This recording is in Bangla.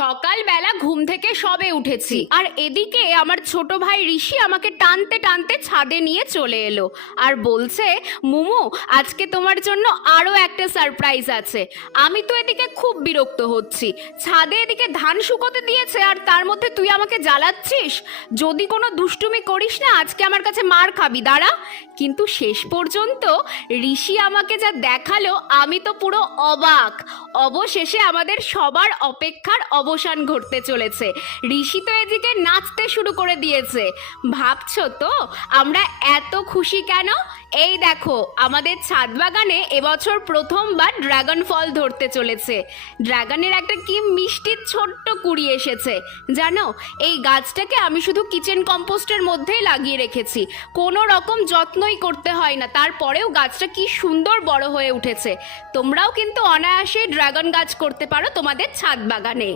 সকালবেলা ঘুম থেকে সবে উঠেছি আর এদিকে আমার ছোট ভাই ঋষি আমাকে টানতে টানতে ছাদে নিয়ে চলে এলো আর বলছে, মুমু আজকে তোমার জন্য আরো একটা সারপ্রাইজ আছে। আমি তো এদিকে খুব বিরক্ত হচ্ছি, ছাদে এদিকে ধান শুকোতে দিয়েছে আর তার মধ্যে তুই আমাকে জ্বালাচ্ছিস। যদি কোনো দুষ্টুমি করিস না আজকে আমার কাছে মার খাবি, দাঁড়া। কিন্তু শেষ পর্যন্ত ঋষি আমাকে যা দেখালো আমি তো পুরো অবাক। অবশেষে আমাদের সবার অপেক্ষার অবসান ঘটতে চলেছে। ঋষি তো এদিকে নাচতে শুরু করে দিয়েছে। ভাবছো তো আমরা এত খুশি কেন? এই দেখো আমাদের ছাদ বাগানে এবছর প্রথমবার ড্রাগন ফল ধরতে চলেছে। ড্রাগনের একটা কি মিষ্টি ছোট্ট কুড়ি এসেছে জানো। এই গাছটাকে আমি শুধু কিচেন কম্পোস্টের মধ্যেই লাগিয়ে রেখেছি, কোনো রকম যত্নই করতে হয় না, তারপরেও গাছটা কি সুন্দর বড় হয়ে উঠেছে। তোমরাও কিন্তু অনায়াসে ড্রাগন গাছ করতে পারো তোমাদের ছাদ বাগানে।